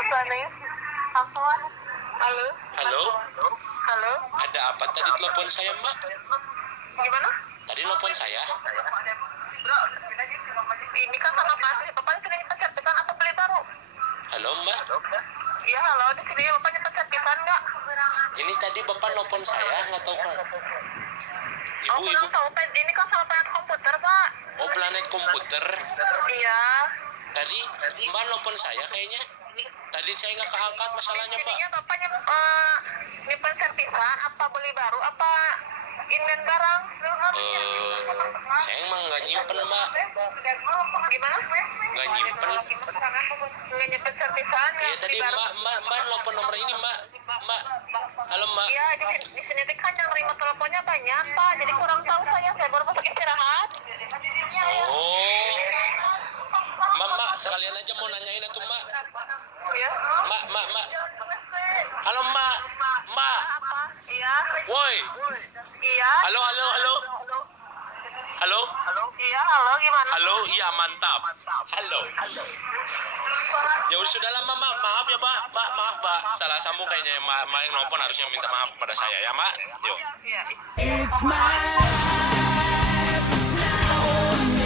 nih. Telepon. Halo. Halo? Halo. Ada apa tadi telepon saya, Mbak? Gimana? Tadi telepon saya. Ini kan sama kasih. Bapak sini pencet-pencet atau beli baru? Halo, Mbak? Iya, halo. Di sini bapaknya pencet-pencet nggak? Ini tadi Bapak nelpon saya, nggak tahu kan? Oh, Ibu. kurang tahu. Ini kan sama planet komputer, Pak. Oh, planet komputer. Iya. Tadi Mbak nelpon saya kayaknya. Tadi saya nggak keangkat masalahnya, Pak. Ininya bapaknya nyimpen servisan apa beli baru apa inden barang? Saya emang nggak nyimpen, Mbak. Gimana? Nggak nyimpen. Nggak nyimpen servisan. Iya tadi Mbak nelpon nomor ini, Mbak. Halo, Mbak. Iya, di sini kan yang nerima teleponnya banyak, Pak. Jadi kurang tahu saya baru masuk istirahat. Oh. Mbak, sekalian aja mau nanyain itu, Mbak. Iya. Mbak. Halo, Mbak. Iya. Woi. Iya. Halo. Halo. Iya, halo gimana? Halo, iya mantap. Halo. Ya sudah lah, Mbak. Maaf ya, Mbak. Maaf, Mbak. Salah sambung kayaknya Mbak yang nelpon harusnya minta maaf pada saya ya, Mbak. Yuk. Iya. It's my